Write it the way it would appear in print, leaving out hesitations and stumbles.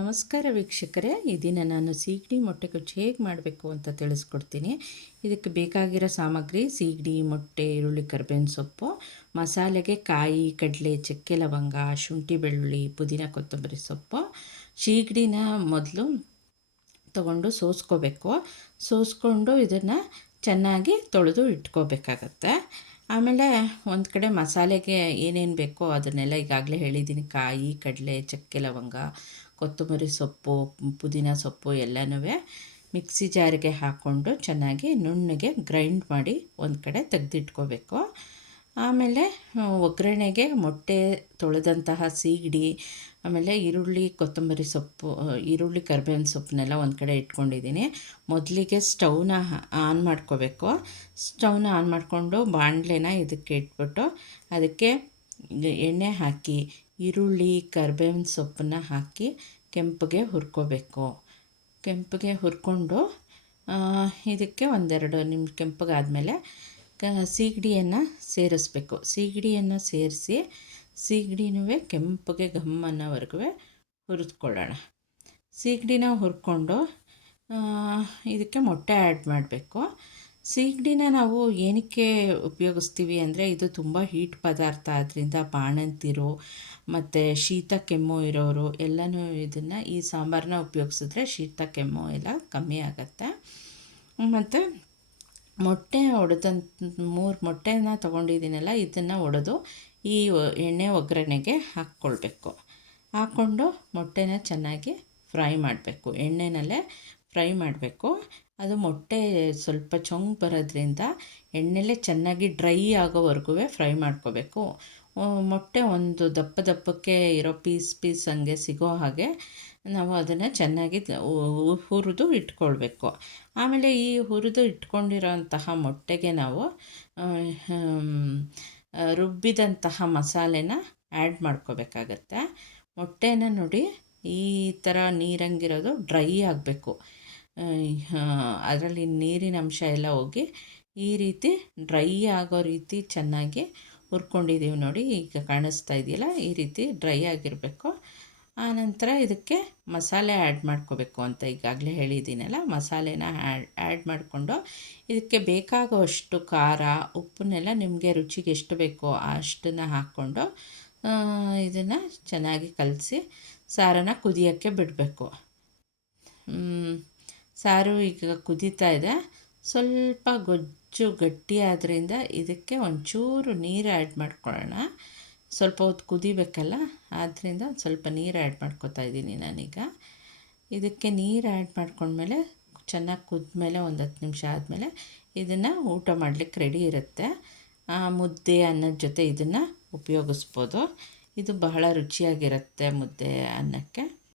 ನಮಸ್ಕಾರ ವೀಕ್ಷಕರೇ, ಈ ದಿನ ನಾನು ಸೀಗಡಿ ಮೊಟ್ಟೆ ಗೊಜ್ಜು ಹೇಗೆ ಮಾಡಬೇಕು ಅಂತ ತಿಳಿಸ್ಕೊಡ್ತೀನಿ. ಇದಕ್ಕೆ ಬೇಕಾಗಿರೋ ಸಾಮಗ್ರಿ ಸೀಗಡಿ, ಮೊಟ್ಟೆ, ಈರುಳ್ಳಿ, ಕರಿಬೇವಿನ ಸೊಪ್ಪು, ಮಸಾಲೆಗೆ ಕಾಯಿ, ಕಡಲೆ, ಚಕ್ಕೆ, ಲವಂಗ, ಶುಂಠಿ, ಬೆಳ್ಳುಳ್ಳಿ, ಪುದೀನ, ಕೊತ್ತಂಬರಿ ಸೊಪ್ಪು. ಸೀಗಡಿನ ಮೊದಲು ತಗೊಂಡು ಸೋಸ್ಕೊಂಡು ಇದನ್ನು ಚೆನ್ನಾಗಿ ತೊಳೆದು ಇಟ್ಕೋಬೇಕಾಗತ್ತೆ. ಆಮೇಲೆ ಒಂದು ಕಡೆ ಮಸಾಲೆಗೆ ಏನೇನು ಬೇಕೋ ಅದನ್ನೆಲ್ಲ ಈಗಾಗಲೇ ಹೇಳಿದ್ದೀನಿ. ಕಾಯಿ, ಕಡಲೆ, ಚಕ್ಕೆ, ಲವಂಗ, ಕೊತ್ತಂಬರಿ ಸೊಪ್ಪು, ಪುದೀನ ಸೊಪ್ಪು ಎಲ್ಲನೂ ಮಿಕ್ಸಿ ಜಾರಿಗೆ ಹಾಕ್ಕೊಂಡು ಚೆನ್ನಾಗಿ ನುಣ್ಣಗೆ ಗ್ರೈಂಡ್ ಮಾಡಿ ಒಂದು ಕಡೆ ತೆಗೆದಿಟ್ಕೋಬೇಕು. ಆಮೇಲೆ ಒಗ್ಗರಣೆಗೆ ಮೊಟ್ಟೆ, ತೊಳೆದಂತಹ ಸೀಗಡಿ, ಆಮೇಲೆ ಈರುಳ್ಳಿ, ಕೊತ್ತಂಬರಿ ಸೊಪ್ಪು, ಈರುಳ್ಳಿ, ಕರಿಬೇವಿನ ಸೊಪ್ಪನ್ನೆಲ್ಲ ಒಂದು ಕಡೆ ಇಟ್ಕೊಂಡಿದ್ದೀನಿ. ಮೊದಲಿಗೆ ಸ್ಟವ್ನ ಆನ್ ಮಾಡ್ಕೋಬೇಕು. ಸ್ಟವ್ನ ಆನ್ ಮಾಡಿಕೊಂಡು ಬಾಣಲೆನ ಇದಕ್ಕೆ ಇಟ್ಬಿಟ್ಟು ಅದಕ್ಕೆ ಎಣ್ಣೆ ಹಾಕಿ ಈರುಳ್ಳಿ, ಕರಿಬೇವಿನ ಸೊಪ್ಪನ್ನ ಹಾಕಿ ಕೆಂಪಗೆ ಹುರ್ಕೋಬೇಕು. ಕೆಂಪಗೆ ಹುರ್ಕೊಂಡು ಇದಕ್ಕೆ ಒಂದೆರಡು ನಿಮಿಷ ಕೆಂಪಗಾದಮೇಲೆ ಸೀಗಡಿಯನ್ನು ಸೇರಿಸ್ಬೇಕು. ಸೀಗಡಿಯನ್ನು ಸೇರಿಸಿ ಸೀಗಡಿನೂ ಕೆಂಪಗೆ ಘಮ್ ಅನ್ನೋವರೆಗೂ ಹುರಿದುಕೊಳ್ಳೋಣ. ಸೀಗಡಿನ ಹುರ್ಕೊಂಡು ಇದಕ್ಕೆ ಮೊಟ್ಟೆ ಆ್ಯಡ್ ಮಾಡಬೇಕು. ಸೀಗಡಿನ ನಾವು ಏನಕ್ಕೆ ಉಪಯೋಗಿಸ್ತೀವಿ ಅಂದರೆ ಇದು ತುಂಬ ಹೀಟ್ ಪದಾರ್ಥ. ಆದ್ದರಿಂದ ಬಾಣಂತಿರು ಮತ್ತು ಶೀತ ಕೆಮ್ಮು ಇರೋರು ಎಲ್ಲನೂ ಈ ಸಾಂಬಾರನ್ನ ಉಪಯೋಗಿಸಿದ್ರೆ ಶೀತ ಕೆಮ್ಮು ಎಲ್ಲ ಕಮ್ಮಿ ಆಗುತ್ತೆ. ಮತ್ತು ಮೊಟ್ಟೆ ಒಡೆದಂಥ 3 ಮೊಟ್ಟೆನ ತೊಗೊಂಡಿದ್ದೀನಲ್ಲ, ಇದನ್ನು ಒಡೆದು ಈ ಎಣ್ಣೆ ಒಗ್ಗರಣೆಗೆ ಹಾಕ್ಕೊಳ್ಬೇಕು. ಹಾಕ್ಕೊಂಡು ಮೊಟ್ಟೆನ ಚೆನ್ನಾಗಿ ಫ್ರೈ ಮಾಡಬೇಕು. ಎಣ್ಣೆನಲ್ಲೇ ಫ್ರೈ ಮಾಡಬೇಕು. ಅದು ಮೊಟ್ಟೆ ಸ್ವಲ್ಪ ಚೊಂಗು ಬರೋದ್ರಿಂದ ಎಣ್ಣೆಲೇ ಚೆನ್ನಾಗಿ ಡ್ರೈ ಆಗೋವರೆಗೂ ಫ್ರೈ ಮಾಡ್ಕೋಬೇಕು. ಮೊಟ್ಟೆ ಒಂದು ದಪ್ಪಕ್ಕೆ ಇರೋ ಪೀಸ್ ಹಂಗೆ ಸಿಗೋ ಹಾಗೆ ನಾವು ಅದನ್ನು ಚೆನ್ನಾಗಿ ಹುರಿದು ಇಟ್ಕೊಳ್ಬೇಕು. ಆಮೇಲೆ ಈ ಹುರಿದು ಇಟ್ಕೊಂಡಿರೋಂತಹ ಮೊಟ್ಟೆಗೆ ನಾವು ರುಬ್ಬಿದಂತಹ ಮಸಾಲೆನ ಆ್ಯಡ್ ಮಾಡ್ಕೋಬೇಕಾಗತ್ತೆ. ಮೊಟ್ಟೆನ ನೋಡಿ ಈ ಥರ ನೀರಂಗಿರೋದು ಡ್ರೈ ಆಗಬೇಕು. ಅದರಲ್ಲಿ ನೀರಿನ ಅಂಶ ಎಲ್ಲ ಹೋಗಿ ಈ ರೀತಿ ಡ್ರೈ ಆಗೋ ರೀತಿ ಚೆನ್ನಾಗಿ ಹುರ್ಕೊಂಡಿದ್ದೀವಿ ನೋಡಿ. ಈಗ ಕಾಣಿಸ್ತಾ ಇದೆಯಲ್ಲ, ಈ ರೀತಿ ಡ್ರೈ ಆಗಿರಬೇಕು. ಆನಂತರ ಇದಕ್ಕೆ ಮಸಾಲೆ ಆ್ಯಡ್ ಮಾಡ್ಕೋಬೇಕು ಅಂತ ಈಗಾಗಲೇ ಹೇಳಿದ್ದೀನಲ್ಲ, ಮಸಾಲೆನ ಆ್ಯಡ್ ಮಾಡಿಕೊಂಡು ಇದಕ್ಕೆ ಬೇಕಾಗುವಷ್ಟು ಖಾರ, ಉಪ್ಪನ್ನೆಲ್ಲ ನಿಮಗೆ ರುಚಿಗೆ ಎಷ್ಟು ಬೇಕೋ ಅಷ್ಟನ್ನು ಹಾಕ್ಕೊಂಡು ಇದನ್ನು ಚೆನ್ನಾಗಿ ಕಲಸಿ ಸಾರನ್ನು ಕುದಿಯೋಕ್ಕೆ ಬಿಡಬೇಕು. ಸಾರು ಈಗ ಕುದೀತಾ ಇದೆ. ಸ್ವಲ್ಪ ಗೊಜ್ಜು ಗಟ್ಟಿಯಾದ್ರಿಂದ ಇದಕ್ಕೆ ಒಂಚೂರು ನೀರು ಆ್ಯಡ್ ಮಾಡ್ಕೊಳ್ಳೋಣ. ಸ್ವಲ್ಪ ಹೊತ್ತು ಕುದಿಬೇಕಲ್ಲ, ಆದ್ದರಿಂದ ಸ್ವಲ್ಪ ನೀರು ಆ್ಯಡ್ ಮಾಡ್ಕೊತಾ ಇದ್ದೀನಿ ನಾನೀಗ. ಇದಕ್ಕೆ ನೀರು ಆ್ಯಡ್ ಮಾಡ್ಕೊಂಡ್ಮೇಲೆ ಚೆನ್ನಾಗಿ ಕುದ್ಮೇಲೆ ಒಂದು 10 ನಿಮಿಷ ಆದಮೇಲೆ ಇದನ್ನು ಊಟ ಮಾಡಲಿಕ್ಕೆ ರೆಡಿ ಇರುತ್ತೆ. ಮುದ್ದೆ, ಅನ್ನದ ಜೊತೆ ಇದನ್ನು ಉಪಯೋಗಿಸ್ಬೋದು. ಇದು ಬಹಳ ರುಚಿಯಾಗಿರುತ್ತೆ ಮುದ್ದೆ, ಅನ್ನಕ್ಕೆ.